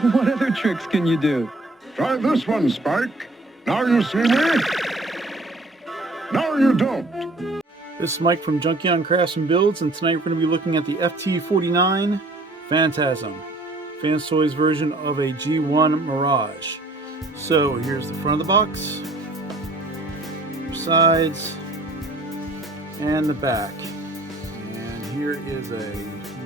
What other tricks can you do? Try this one, Spike. Now you see me. Now you don't. This is Mike from Junkion Crafts and Builds, and tonight we're going to be looking at the FT-49 Phantasm, Fanstoys version of a G1 Mirage. So here's the front of the box, sides, and the back. And here is a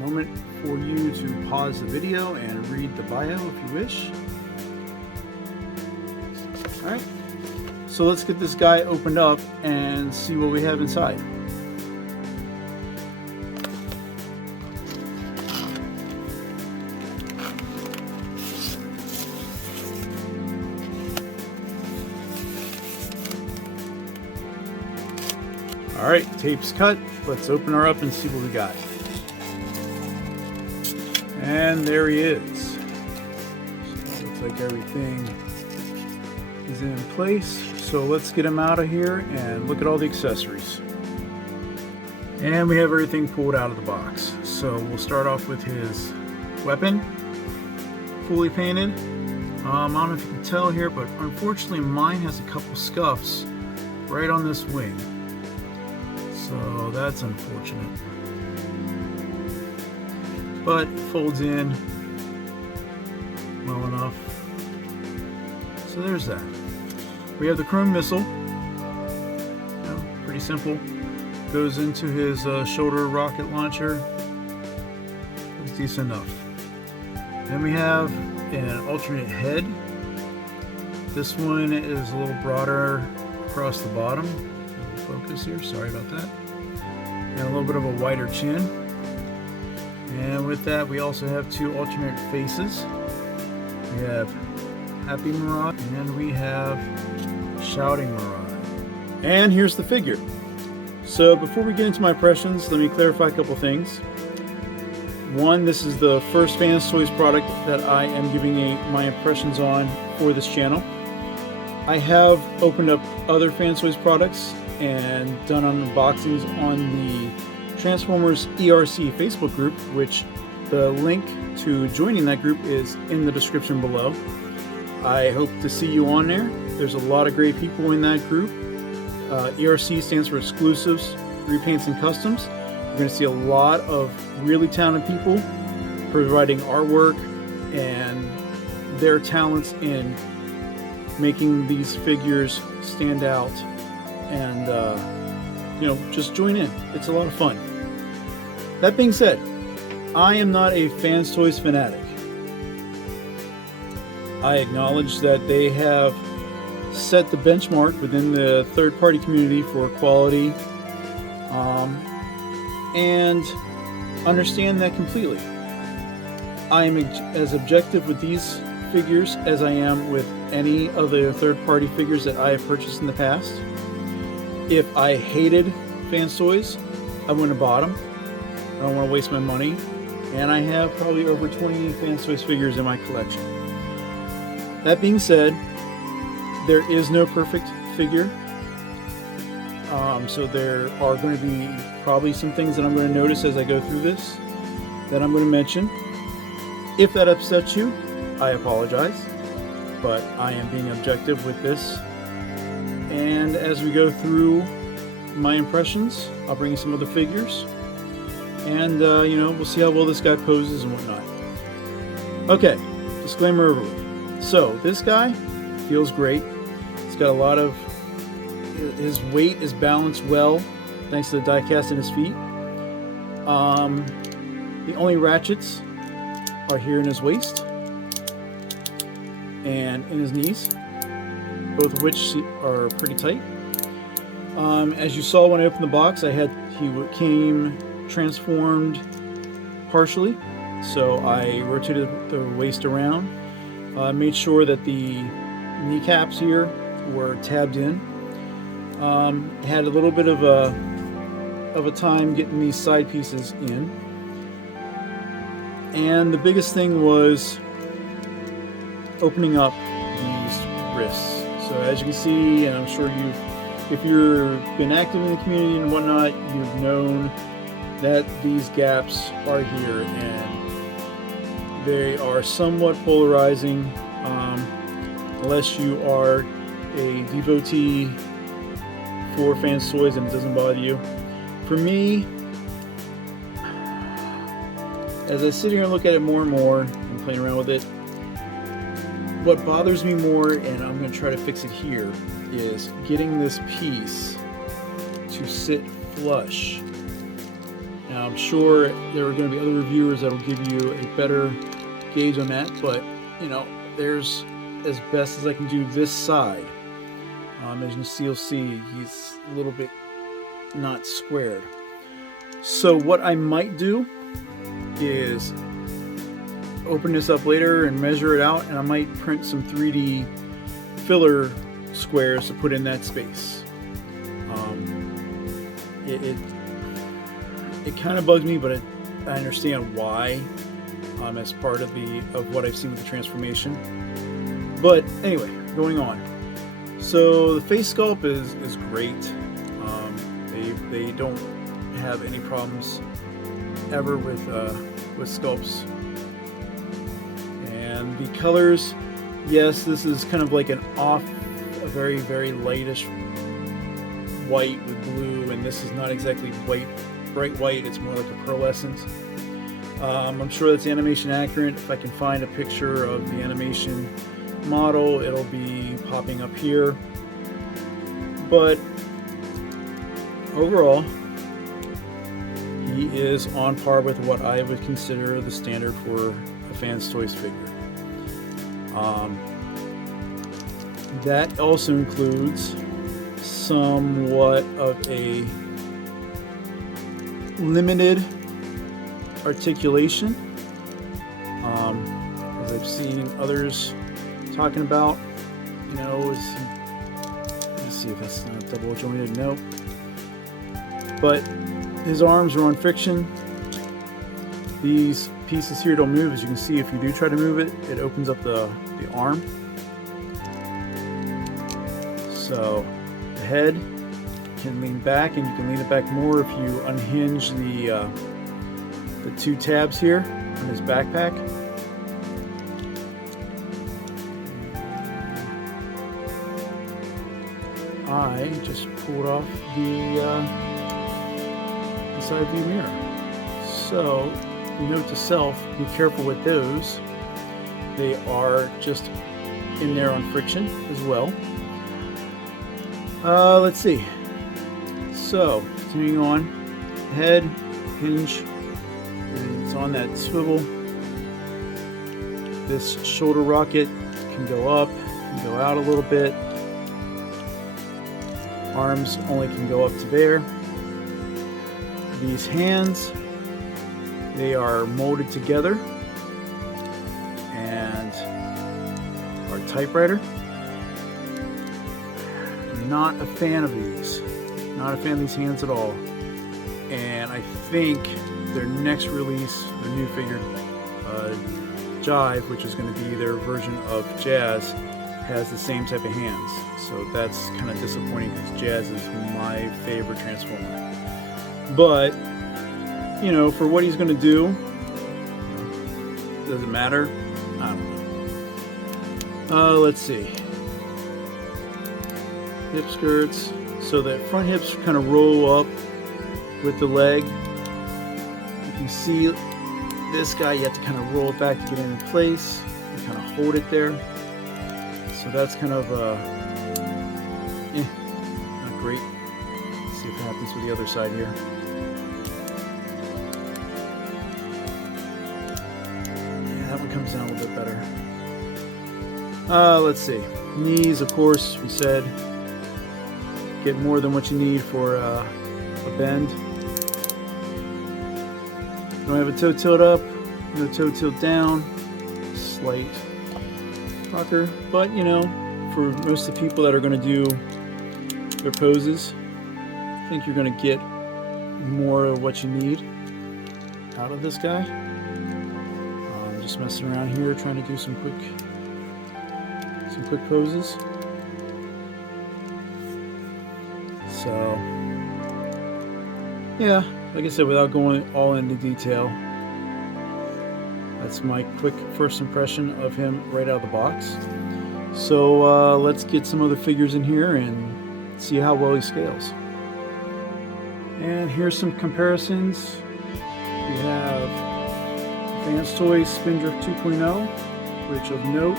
moment for you to pause the video and read the bio if you wish. Alright, so let's get this guy opened up and see what we have inside. Alright, tape's cut. Let's open her up and see what we got. And there he is. So looks like everything is in place. So let's get him out of here and look at all the accessories. And we have everything pulled out of the box. So we'll start off with his weapon, fully painted. I don't know if you can tell here, but unfortunately mine has a couple scuffs right on this wing. So that's unfortunate. But it folds in well enough. So there's that. We have the chrome missile. Pretty simple. Goes into his shoulder rocket launcher. Looks decent enough. Then we have an alternate head. This one is a little broader across the bottom. Focus here, sorry about that. And a little bit of a wider chin. And with that, we also have two alternate faces. We have Happy Mirage and we have Shouting Mirage. And here's the figure. So before we get into my impressions, let me clarify a couple things. One, this is the first Fanstoys product that I am giving my impressions on for this channel. I have opened up other Fanstoys products and done unboxings on the Transformers ERC Facebook group, which the link to joining that group is in the description below. I hope to see you on there. There's a lot of great people in that group. ERC stands for Exclusives, Repaints, and Customs. You're going to see a lot of really talented people providing artwork and their talents in making these figures stand out. And just join in. It's a lot of fun. That being said, I am not a Fanstoys fanatic. I acknowledge that they have set the benchmark within the third-party community for quality, and understand that completely. I am as objective with these figures as I am with any of the third-party figures that I have purchased in the past. If I hated Fanstoys, I wouldn't have bought them. I don't want to waste my money. And I have probably over 20 Fanstoys figures in my collection. That being said, there is no perfect figure. So there are going to be probably some things that I'm going to notice as I go through this that I'm going to mention. If that upsets you, I apologize. But I am being objective with this. And as we go through my impressions, I'll bring you some other figures. And, we'll see how well this guy poses and whatnot. Okay, disclaimer over with. So, this guy feels great. He's got a lot of... His weight is balanced well, thanks to the die cast in his feet. The only ratchets are here in his waist and in his knees, both of which are pretty tight. As you saw when I opened the box, he came transformed partially, so I rotated the waist around, made sure that the kneecaps here were tabbed in. Had a little bit of a time getting these side pieces in, and the biggest thing was opening up these wrists. So as you can see, and I'm sure if you've been active in the community and whatnot, you've known that these gaps are here, and They are somewhat polarizing, unless you are a devotee for Fanstoys and it doesn't bother you. For me, as I sit here and look at it more and more and playing around with it, what bothers me more, and I'm going to try to fix it here, is getting this piece to sit flush. Now, I'm sure there are going to be other reviewers that will give you a better gauge on that, but you know, there's as best as I can do this side. As you can still see, he's a little bit not squared. So what I might do is open this up later and measure it out, and I might print some 3D filler squares to put in that space. It kind of bugs me, but I understand why, as part of what I've seen with the transformation. But anyway, going on. So the face sculpt is great. They don't have any problems ever with sculpts. And the colors, yes, this is kind of like a very, very lightish white with blue, and this is not exactly white, bright white, it's more like a pearlescent. I'm sure that's animation accurate. If I can find a picture of the animation model, it'll be popping up here. But overall, he is on par with what I would consider the standard for a Fanstoys figure. That also includes somewhat of a limited articulation, as I've seen others talking about. You know, let's see if that's not double jointed. Nope. But his arms are on friction. These pieces here don't move. As you can see, if you do try to move it, it opens up the arm. So the head can lean back, and you can lean it back more if you unhinge the two tabs here on his backpack. I just pulled off the side view mirror. So, note to self, be careful with those. They are just in there on friction as well. Let's see. So, continuing on, head, hinge, and it's on that swivel. This shoulder rocket can go up, can go out a little bit. Arms only can go up to there. These hands, they are molded together, and our typewriter. Not a fan of these. Not a fan of these hands at all. And I think their next release, the new figure, Jive, which is going to be their version of Jazz, has the same type of hands. So that's kind of disappointing because Jazz is my favorite Transformer. But, you know, for what he's going to do, does it matter? I don't know. Let's see. Hip skirts. So the front hips kind of roll up with the leg. You can see this guy, you have to kind of roll it back to get it in place and kind of hold it there. So that's kind of not great. Let's see if it happens with the other side here. Yeah, that one comes down a little bit better. Let's see. Knees, of course, we said, get more than what you need for a bend. Don't have a toe tilt up, no toe tilt down, slight rocker, but you know, for most of the people that are going to do their poses, I think you're going to get more of what you need out of this guy. I'm just messing around here trying to do some quick poses. So yeah, like I said, without going all into detail, that's that's my quick first impression of him right out of the box. So let's get some other figures in here and see how well he scales. And here's some comparisons. We have Fanstoys Spindrift 2.0, which of note,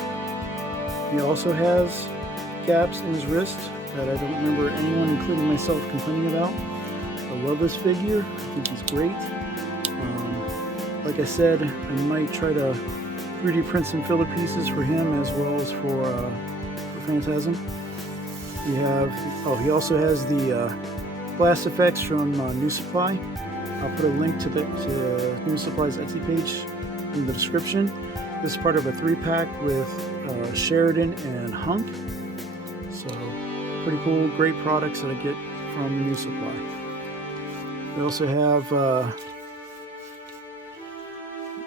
he also has gaps in his wrist that I don't remember anyone, including myself, complaining about. I love this figure. I think he's great. Like I said, I might try to 3D print some filler pieces for him as well as for Phantasm. We have, oh, he also has the blast effects from NuSupply. I'll put a link to NuSupply's Etsy page in the description. This is part of a 3-pack with Sheridan and Hunk. So pretty cool, great products that I get from NuSupply. We also have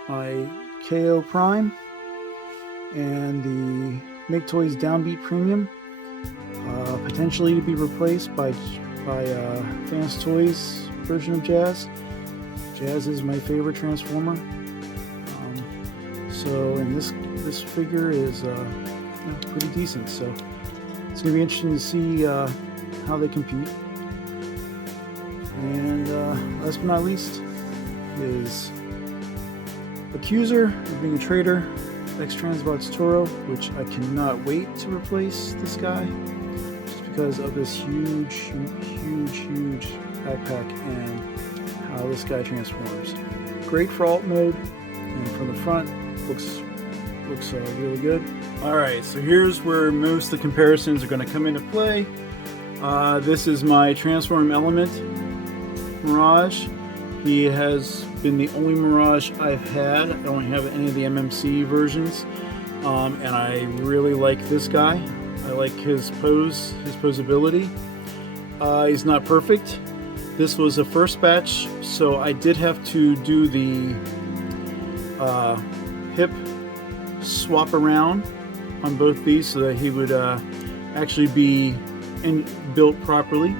my KO Prime and the Make Toys Downbeat Premium, potentially to be replaced by Fanstoys version of Jazz. Jazz is my favorite Transformer. So, and this figure is pretty decent. So it's going to be interesting to see how they compete. And last but not least is Accuser of being a traitor, X-Transbots Toro, which I cannot wait to replace this guy, just because of this huge backpack and how this guy transforms. Great for alt mode, and from the front looks really good. All right, so here's where most of the comparisons are going to come into play. This is my Transform Element Mirage. He has been the only Mirage I've had. I don't have any of the MMC versions, and I really like this guy. I like his pose, his posability. He's not perfect. This was a first batch, so I did have to do the hip swap around on both these so that he would actually be built properly.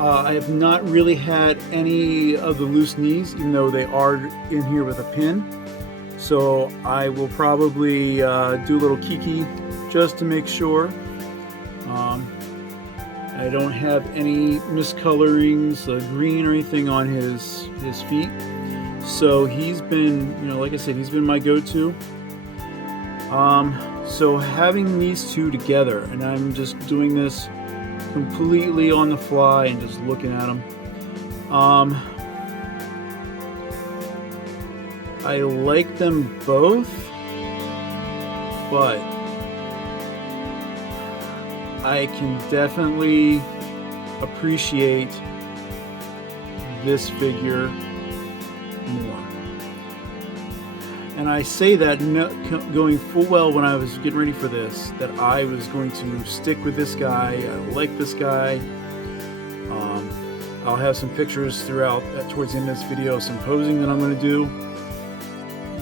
I have not really had any of the loose knees, even though they are in here with a pin. So I will probably do a little kiki just to make sure. I don't have any miscolorings, green or anything on his feet. So he's been, like I said, he's been my go-to. So having these two together, and I'm just doing this completely on the fly and just looking at them. I like them both, but I can definitely appreciate this figure more. And I say that going full well when I was getting ready for this, that I was going to stick with this guy. I like this guy. I'll have some pictures throughout towards the end of this video, some posing that I'm going to do.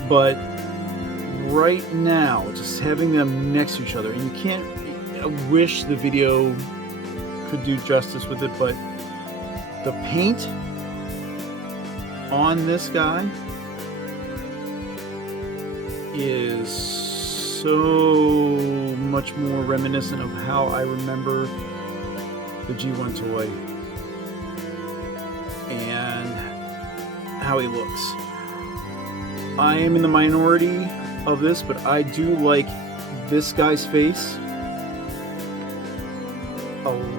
But right now, just having them next to each other, and you can't, I wish the video could do justice with it, but the paint on this guy is so much more reminiscent of how I remember the G1 toy and how he looks. I am in the minority of this, but I do like this guy's face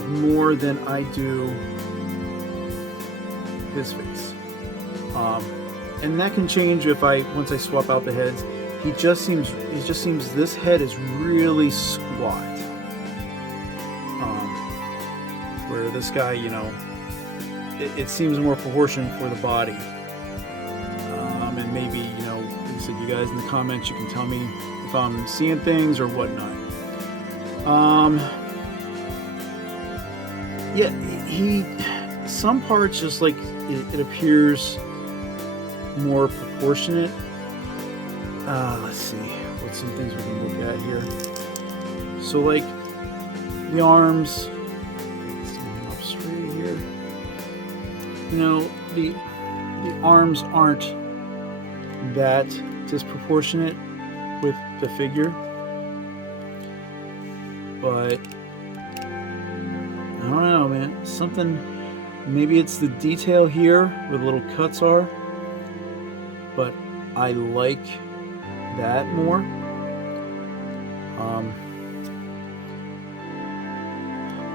more than I do his face. And that can change once I swap out the heads. It just seems this head is really squat. Where this guy, it seems more proportioned for the body. And maybe, like I said, you guys in the comments, you can tell me if I'm seeing things or whatnot. Yeah, some parts just like it appears more proportionate. Let's see, what's some things we can look at here. So like the arms, up straight here. The arms aren't that disproportionate with the figure, but I don't know, man. Something, maybe it's the detail here where the little cuts are, but I like that more.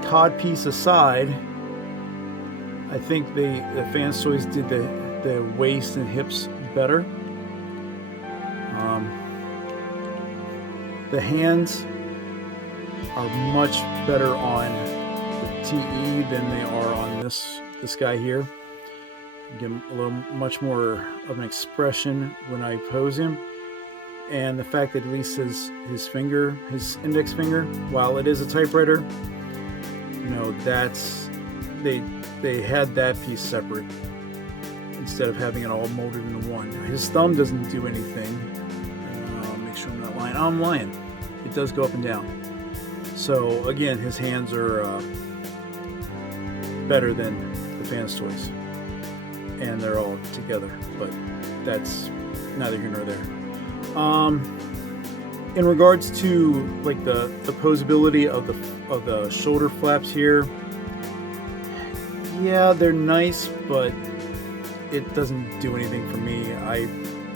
Codpiece aside, I think the Fanstoys did the waist and hips better. The hands are much better on the TE than they are on this guy here. Give him a little much more of an expression when I pose him, and the fact that at least his finger, his index finger, while it is a typewriter, you know, that's they had that piece separate instead of having it all molded into one. His thumb doesn't do anything. Make sure I'm not lying. Oh, I'm lying. It does go up and down. So again, his hands are better than the Fanstoys, and they're all together. But that's neither here nor there. In regards to like the posability of the shoulder flaps here, yeah, they're nice, but it doesn't do anything for me.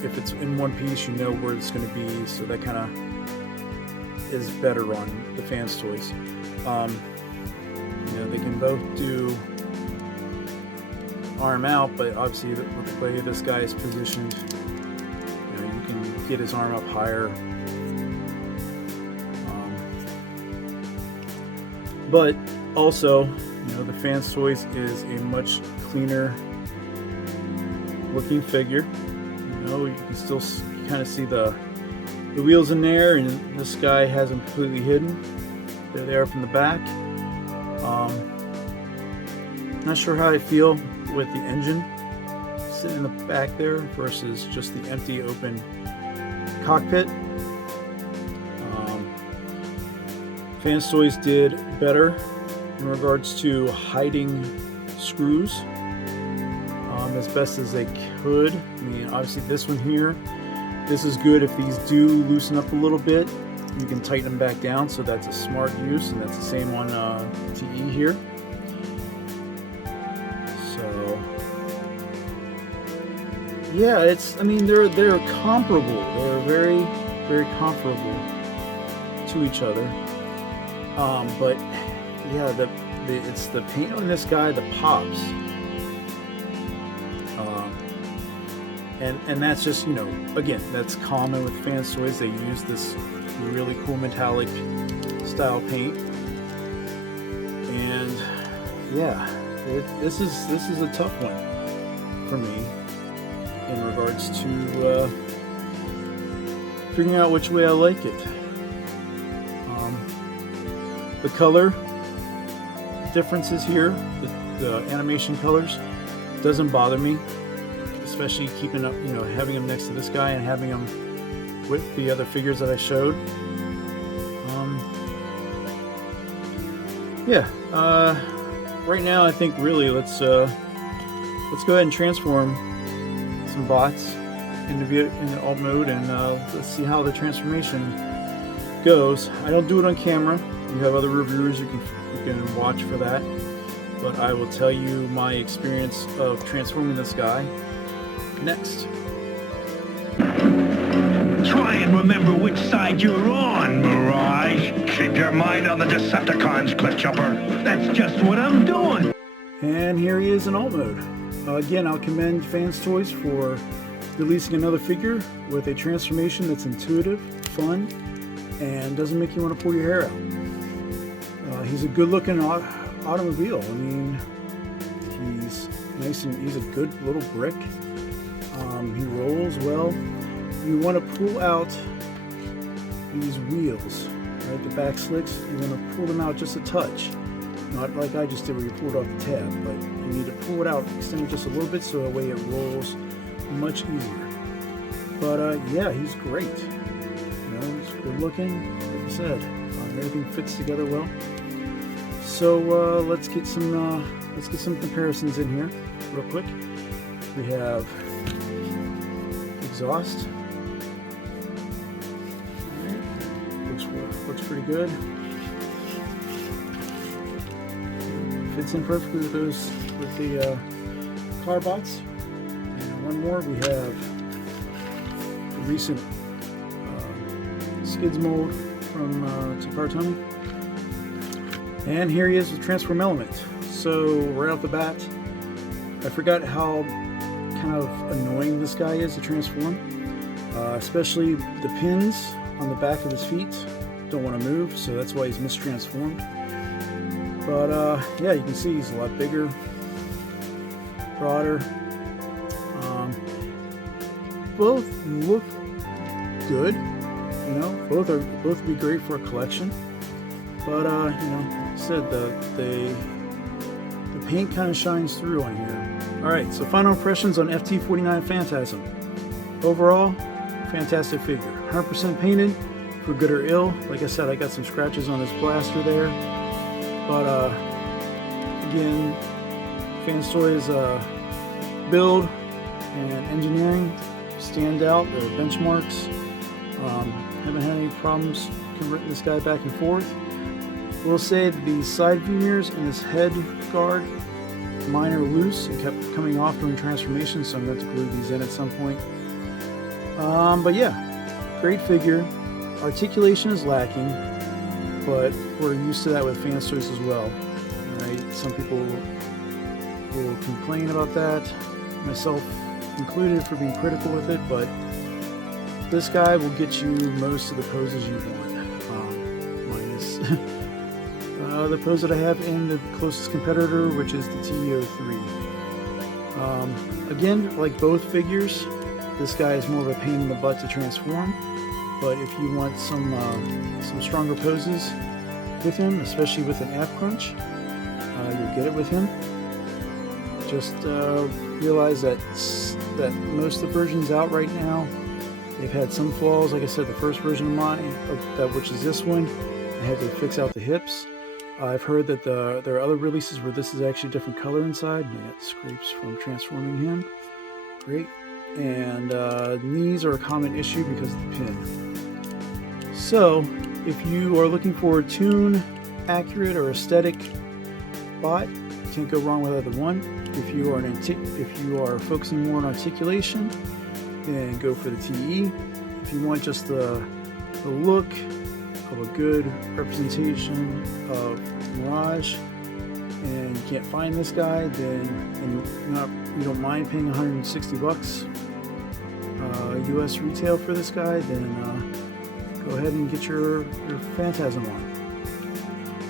If it's in one piece, you know where it's going to be, so that kind of is better on the Fanstoys. You know, they can both do arm out, but obviously with the way this guy is positioned, you know, you can get his arm up higher. But also, you know, the Fanstoys is a much cleaner looking figure. You know, you can still kind of see the wheels in there, and this guy has them completely hidden. There they are from the back. Not sure how I feel with the engine sitting in the back there versus just the empty open cockpit. Fanstoys did better in regards to hiding screws as best as they could. I mean, obviously this one here, this is good. If these do loosen up a little bit, you can tighten them back down, so that's a smart use, and that's the same on TE here. So yeah, I mean, they're comparable. They're very, very comparable to each other. But yeah, it's the paint on this guy that pops. And that's just, you know, again, that's common with Fanstoys. They use this really cool metallic style paint, and yeah, this is a tough one for me in regards to figuring out which way I like it. The color differences here, the animation colors, doesn't bother me, especially keeping up, you know, having them next to this guy and having them with the other figures that I showed. Yeah, right now I think really let's go ahead and transform some bots into alt mode, and let's see how the transformation goes. I don't do it on camera. You have other reviewers you can watch for that, but I will tell you my experience of transforming this guy next. Try and remember which side you're on, Mirage. Keep your mind on the Decepticons, Cliffjumper. That's just what I'm doing. And here he is in alt mode. Again, I'll commend Fanstoys for releasing another figure with a transformation that's intuitive, fun, and doesn't make you want to pull your hair out. He's a good-looking automobile. I mean, he's nice and he's a good little brick. He rolls well. You want to pull out these wheels, right? The back slicks. You want to pull them out just a touch, not like I just did where you pulled off the tab, but you need to pull it out, extend it just a little bit so that way it rolls much easier. But yeah, he's great. You know, he's good looking. Like I said, everything fits together well. So let's get some comparisons in here real quick. We have exhaust. Looks pretty good. Fits in perfectly with the Carbots. And one more, we have the recent skids mold from Tony. And here he is with Transform Element. So right off the bat, I forgot how kind of annoying this guy is to transform, especially the pins on the back of his feet don't want to move, so that's why he's mistransformed. But yeah, you can see he's a lot bigger, broader. Both look good, you know. Both would be great for a collection. But you know, like I said, the paint kind of shines through on here. All right, so final impressions on FT-49 Phantasm. Overall, fantastic figure. 100% painted, for good or ill. Like I said, I got some scratches on his blaster there. But again, Fanstoys build and engineering stand out. They're benchmarks. Haven't had any problems converting this guy back and forth. We'll say the side view mirrors and this head guard, mine are loose and kept coming off during transformation, so I'm going to glue these in at some point. But yeah, great figure. Articulation is lacking, but we're used to that with Fanstoys as well. Right? Some people will complain about that, myself included, for being critical with it, but this guy will get you most of the poses you want. Minus the pose that I have in the closest competitor, which is the TE03. Again, like both figures, this guy is more of a pain in the butt to transform, but if you want some stronger poses with him, especially with an ab crunch, you'll get it with him. Just realize that most of the versions out right now, they've had some flaws. Like I said, the first version of mine, which is this one, I had to fix out the hips. I've heard that there are other releases where this is actually a different color inside. I got scrapes from transforming him. Great. And knees are a common issue because of the pin. So, if you are looking for a tune, accurate, or aesthetic bot, you can't go wrong with either one. If you are focusing more on articulation, then go for the TE. If you want just the look of a good representation of Mirage, and you can't find this guy, then you don't mind paying 160 bucks US retail for this guy, then go ahead and get your Phantasm on.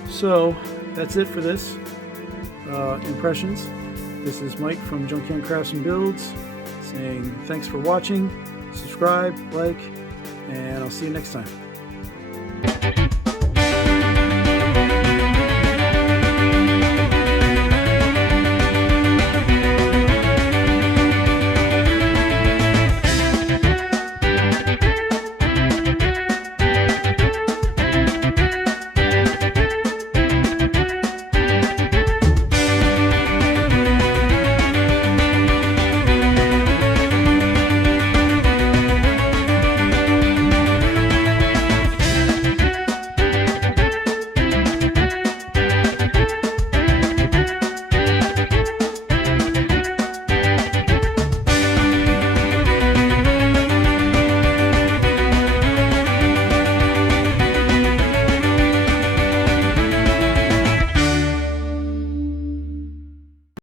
So that's it for this impressions. This is Mike from Junkcan Crafts and Builds saying thanks for watching, subscribe, like, and I'll see you next time.